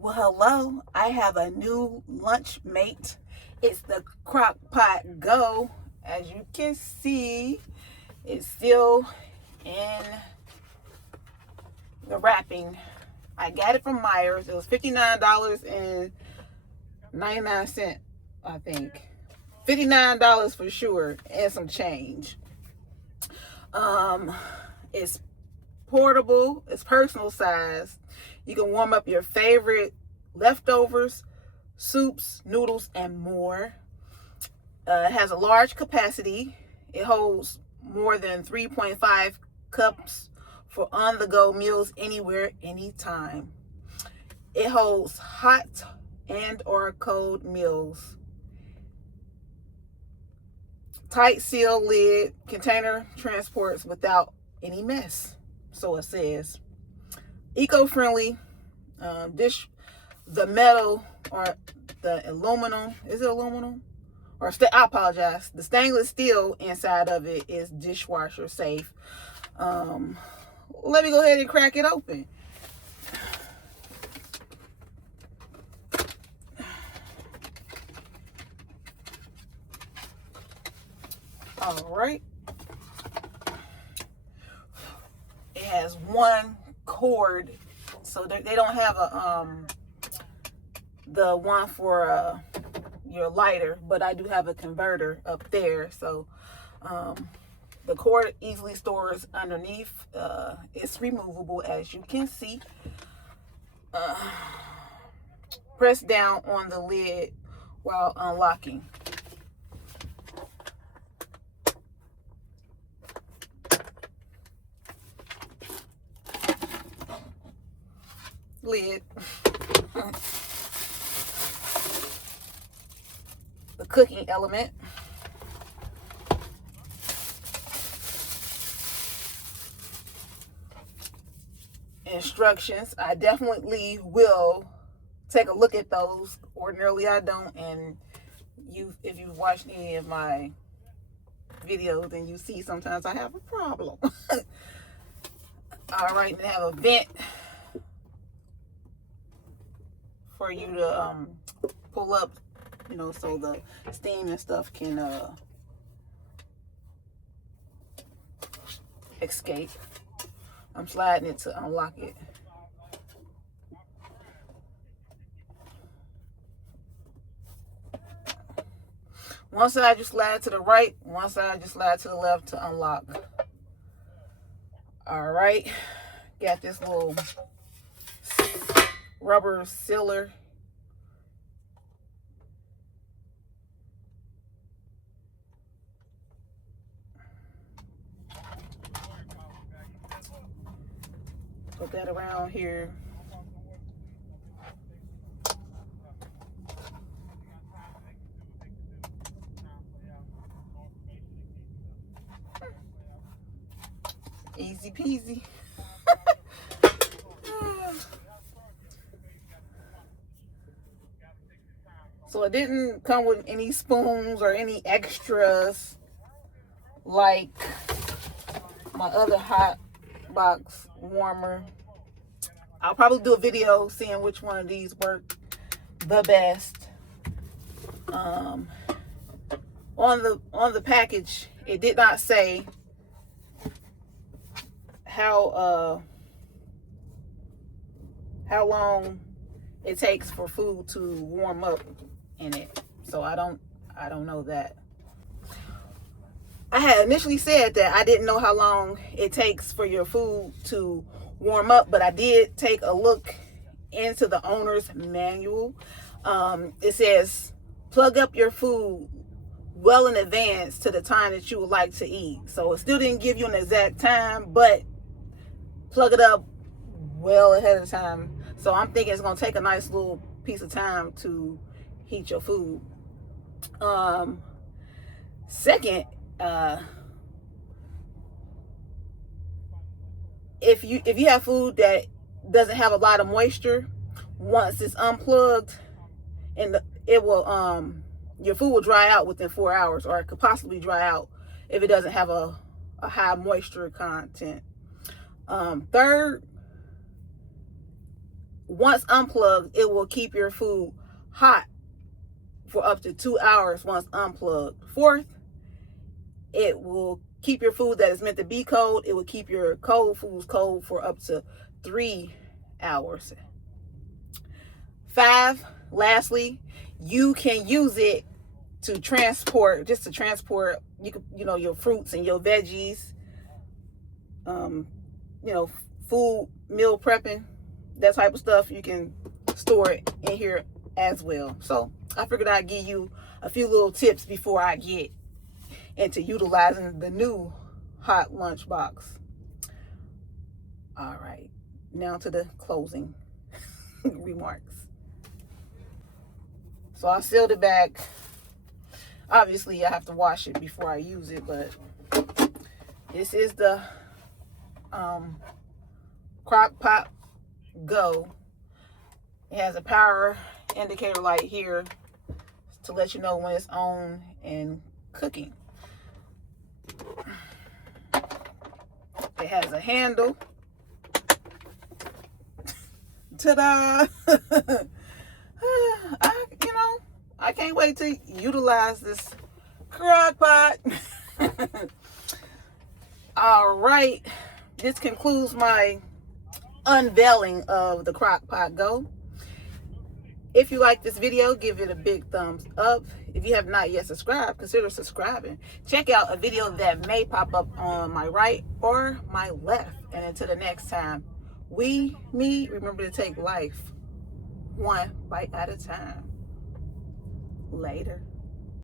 Well, hello. I have a new lunch mate. It's the Crockpot Go. As you can see, it's still in the wrapping. I got it from Myers. It was $59.99, I think. $59 for sure, and some change. It's portable. It's personal size. You can warm up your favorite leftovers, soups, noodles, and more. It has a large capacity. It holds more than 3.5 cups for on-the-go meals anywhere, anytime. It holds hot and or cold meals. Tight seal lid, container transports without any mess, so it says. Eco-friendly, the metal or the aluminum, is it aluminum? I apologize. The stainless steel inside of it is dishwasher safe. Let me go ahead and crack it open. All right. It has one cord, so they don't have the one for your lighter, but I do have a converter up there, so the cord easily stores underneath. It's removable, as you can see. Press down on the lid while unlocking. Lid. The cooking element. Instructions. I definitely will take a look at those. Ordinarily I don't, and if you've watched any of my videos, then you see sometimes I have a problem. All right, they have a vent for you to pull up, so the steam and stuff can escape. I'm sliding it to unlock it. One side you slide to the right, one side you slide to the left to unlock. All right, got this little rubber sealer. Put that around here. Easy peasy. So it didn't come with any spoons or any extras like my other hot box warmer. I'll probably do a video seeing which one of these work the best. On the package, it did not say how long it takes for food to warm up in it, so I don't know that. I had initially said that I didn't know how long it takes for your food to warm up, but I did take a look into the owner's manual. It says plug up your food well in advance to the time that you would like to eat. So it still didn't give you an exact time, but plug it up well ahead of time. So I'm thinking it's gonna take a nice little piece of time to heat your food. Second, if you have food that doesn't have a lot of moisture, once it's unplugged, and it will your food will dry out within 4 hours, or it could possibly dry out if it doesn't have a high moisture content. Third, once unplugged, it will keep your food hot for up to 2 hours once unplugged. Fourth, it will keep your food that is meant to be cold. It will keep your cold foods cold for up to 3 hours. 5, lastly, you can use it to transport, your fruits and your veggies, food, meal prepping, that type of stuff. You can store it in here as well. So I figured I'd give you a few little tips before I get into utilizing the new hot lunchbox. All right, now to the closing remarks. So I sealed it back. Obviously, I have to wash it before I use it, but this is the Crockpot Go. It has a power indicator light here to let you know when it's on and cooking. It has a handle. Ta-da! I can't wait to utilize this Crock-Pot. All right, this concludes my unveiling of the Crockpot Go. If you like this video, give it a big thumbs up. If you have not yet subscribed, consider subscribing. Check out a video that may pop up on my right or my left. And until the next time, remember to take life one bite at a time. Later.